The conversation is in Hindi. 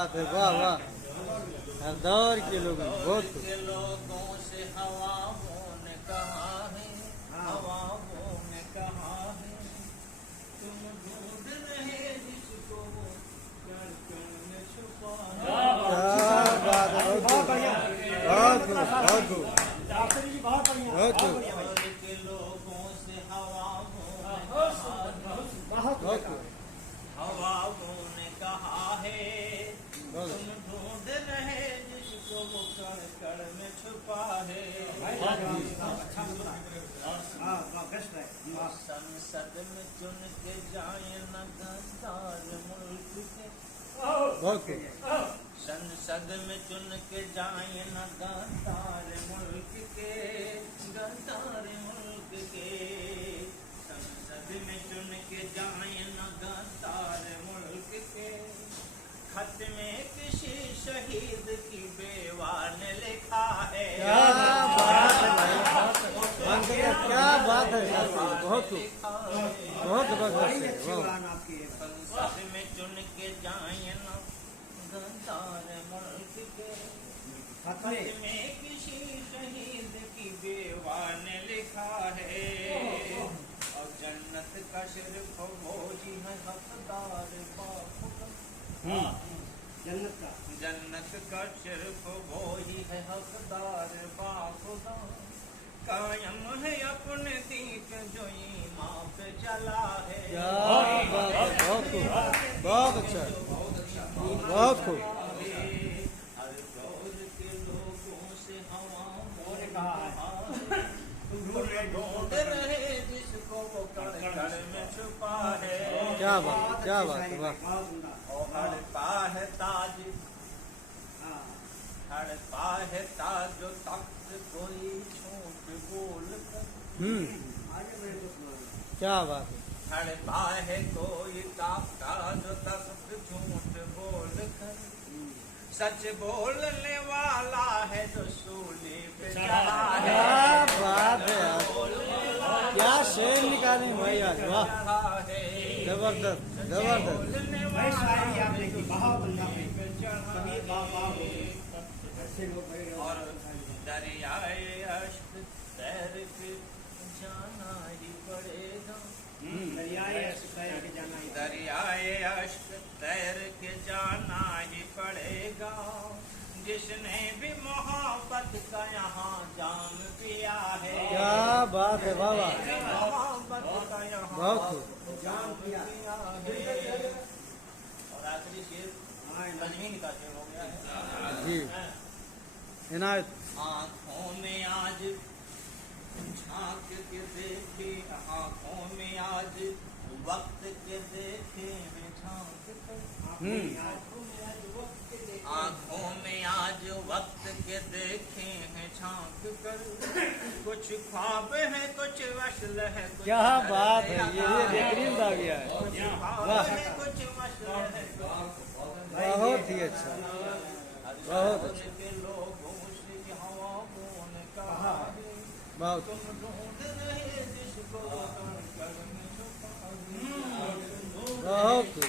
बात है, वाह वाह। हर दौर के लोग बहुत के लोगों से हवाओं ने कहा है, हवाओं ने कहा है, तुम ढूंढ रहे जिसको वो कण कण में छुपा है। क्या बात है, बहुत बढ़िया, बहुत खूब, बहुत खूब, बहुत खूब, के लोगों से हवाओं ने बहुत खूब। हवाओं ने कहा है, तुम ढूंढ रहे जिसको वो कण कण में छुपा है। संसद में चुन के जाए न गद्दार मुल्क के, बहुत खूब। संसद में चुन के जाए न गद्दार मुल्क के, गद्दार मुल्क के। संसद में चुन के जाए न गद्दार मुल्क के। खत में किसी शहीद की बेवा ने लिखा है। क्या बात है भाई, क्या बात है, बहुत खूब, बहुत जबरदस्त है, वाह। संसद में चुन के जाए न गद्दार मुल्क के। खत में किसी शहीद की बेवा ने लिखा है। और जन्नत का सिर्फ वो ही है हकदार बापू का। जन्नत का सिर्फ वो ही है हकदार बाखुदा। कायम है अपने दीप जो ईमान पे जला है। क्या बात है, बहुत खूब, बहुत अच्छा, बहुत खूब। हर दौर के लोगों से हवाओं ने कहा है, ढूंढ रहे जिसको वो कण कण में छुपा है। क्या बात, क्या बात है, वाह। हड़पा है ताज, हड़पा है ताज जो तख्त कोई झूठ बोल कर। क्या बात है, हड़पा है कोई तख्त जो तख्त झूठ बोल कर। सच बोलने वाला है जो सूली पे चढ़ा है। क्या बात है यार, क्या शेर निकाले भाई आज, वाह, जबरदस्त, जबरदस्त। और दरियाए अश्क तैर के जाना ही पड़ेगा। दरियाए अश्क तैर के जाना ही पड़ेगा। जिसने भी मोहब्बत का यहाँ जाम पिया है। क्या बात है, वाह वाह, मोहब्बत का यहाँ बहुत खूब। जाम पिया है। और आखिरी शेर तजमीन का शेर हो गया है। जी इनायत। आँखों में आज झांक के देखे, आँखों में आज वक्त के देखे हैं झांक कर। आँखों में आज वक्त के देखे हैं झांक कर। कुछ ख्वाब है कुछ वसल है कुछ क्या बात है, ये बेहतरीन गा गया है, वाह, कुछ वसल है बहुत ही अच्छा, बहुत अच्छा, के लोगों से हवाओं ने कहा है। बहुत तुम ढूंढ रहे जिसको कण कण में छुपा है। बहुत खूब।